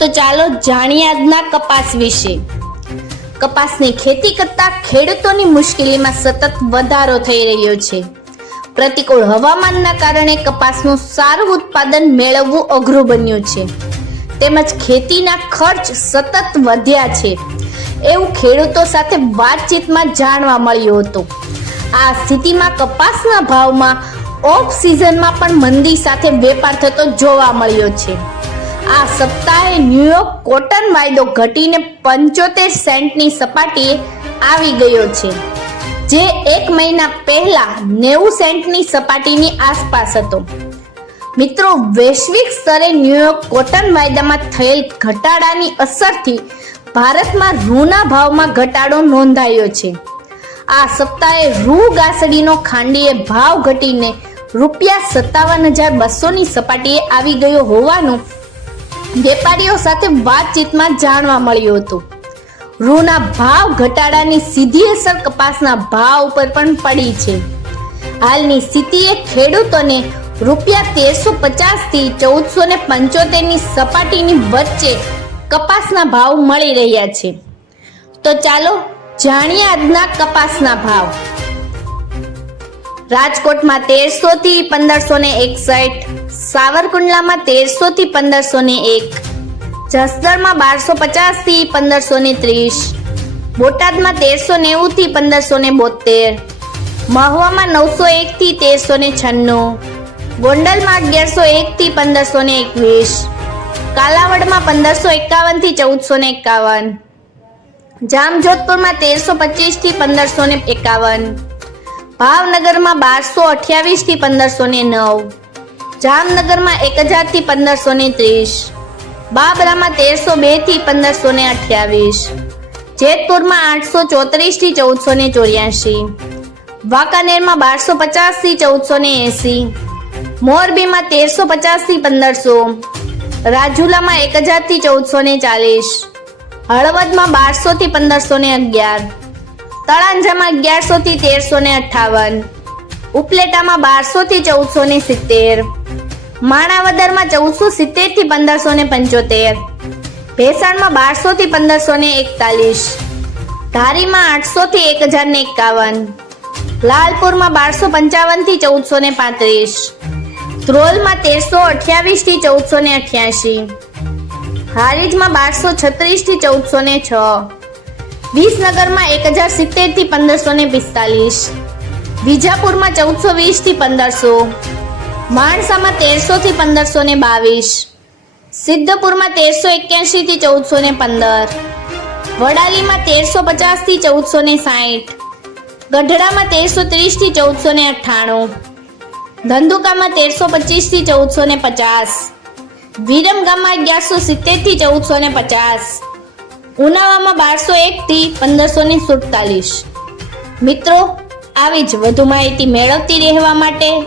તો ચાલો જાણીએ આજના કપાસ વિશે. કપાસની ખેતી કરતા ખેડૂતોની મુશ્કેલીમાં સતત વધારો થઈ રહ્યો છે. પ્રતિકૂળ હવામાનના કારણે કપાસનું સારું ઉત્પાદન મેળવવું અઘરું બન્યું છે. તેમજ ખેતીના ખર્ચ સતત વધ્યા છે. એવું ખેડૂતો સાથે વાતચીતમાં જાણવા મળ્યું હતું. આ સ્થિતિમાં કપાસના ભાવમાં ઓફ સિઝનમાં પણ મંદી સાથે વેપાર થતો જોવા મળ્યો છે. આ સપ્તાહે ન્યુયોર્ક કોટન વાયદો ઘટીને પંચોતેર સેન્ટની સપાટીએ આવી ગયો છે, જે એક મહિના પહેલા નેવું સેન્ટની સપાટીની આસપાસ હતો. મિત્રો, વૈશ્વિક સ્તરે ન્યુયોર્ક કોટન વાયદામાં થયેલ ઘટાડાની અસરથી ભારતમાં રૂના ભાવમાં ઘટાડો નોંધાયો છે. આ સપ્તાહે રૂ ગાસડીનો ખાંડીએ ભાવ ઘટીને રૂપિયા સત્તાવન હજાર બસોની સપાટીએ આવી ગયો હોવાનું વેપારીઓ સાથે વાતચીતમાં જાણવા મળ્યું હતું. રૂના ભાવ ઘટાડાની સીધી અસર કપાસના ભાવ ઉપર પણ પડી છે. હાલની સ્થિતિએ ખેડૂતોને રૂપિયા તેરસો પચાસથી ચૌદસો ને પંચોતેરની સપાટીની વચ્ચે કપાસના ભાવ મળી રહ્યા છે. તો ચાલો જાણીએ આજના કપાસના ભાવ. રાજકોટમાં તેરસો થી પંદરસો ને એકસઠ સાવરકુંડલામાં તેરસો થી પંદરસો ને એક, જસદણમાં બારસો પચાસથી પંદરસો ને ત્રીસ, બોટાદમાં તેરસો નેવું થી પંદરસો ને બોતેર, મહુવામાં નવસો એક થી તેરસો ને છન્નું, ગોંડલમાં અગિયારસો એક થી પંદરસો ને એકવીસ, કાલાવડમાં પંદરસો એકાવનથી ચૌદસો ને એકાવન, જામજોધપુરમાં તેરસો પચીસથી પંદરસો ને એકાવન, ભાવનગરમાં બારસો અઠ્યાવીસથી પંદરસો ને નવ જામનગરમાં એક હજારથી પંદરસો ને ત્રીસ. બાબરામાં તેરસો બેથી પંદરસો ને અઠ્યાવીસ. જેતપુરમાં આઠસો ચોત્રીસથી ચૌદસો ને ચોર્યાસી. વાંકાનેરમાં બારસો પચાસથી ચૌદસો ને એસી. મોરબીમાં તેરસો પચાસથી પંદરસો. રાજુલામાં એક હજારથી ચૌદસો ને ચાલીસ. હળવદમાં બારસો થી પંદરસો ને અગિયાર. તળાંજામાં અગિયારસો થી તેરસો ને અઠાવન ઉપલેટામાં બારસો થી ચૌદસો ને સિત્તેર. માણાવદરમાં ચૌદસો સિત્તેરથી પંદરસો ને પંચોતેર. ભેસાણમાં બારસો થી પંદરસો ને એકતાલીસ. ધારીમાં આઠસો થી એક હજાર ને એકાવન. લાલપુરમાં બારસો પંચાવનથી ચૌદસો ને પાંત્રીસ. ધ્રોલમાં તેરસો અઠ્યાવીસથી ચૌદસો ને અઠ્યાસી. હારીજમાં બારસો છત્રીસથી ચૌદસો ને છ. વિસનગરમાં એક હજાર સિત્તેરથી પંદરસો ને પિસ્તાલીસ. વિજાપુરમાં ચૌદસો વીસથી પંદરસો. માણસામાં તેરસો થી પંદરસો ને બાવીસ. સિદ્ધપુરમાં તેરસો એક્યાસી થી ચૌદસો ને પંદર. વડાલીમાં તેરસો પચાસથી ચૌદસો ને સાઠ ગઢડામાં તેરસો ત્રીસથી ચૌદસો ને અઠ્ઠાણું. ધંધુકામાં તેરસો પચીસથી ચૌદસો ને પચાસ. વિરમગામમાં અગિયારસો સિત્તેરથી ચૌદસો ને પચાસ. ઉનાવામાં બારસો એક થી પંદરસો ને સુડતાલીસ. મિત્રો, આવી જ વધુ માહિતી મેળવતી રહેવા માટે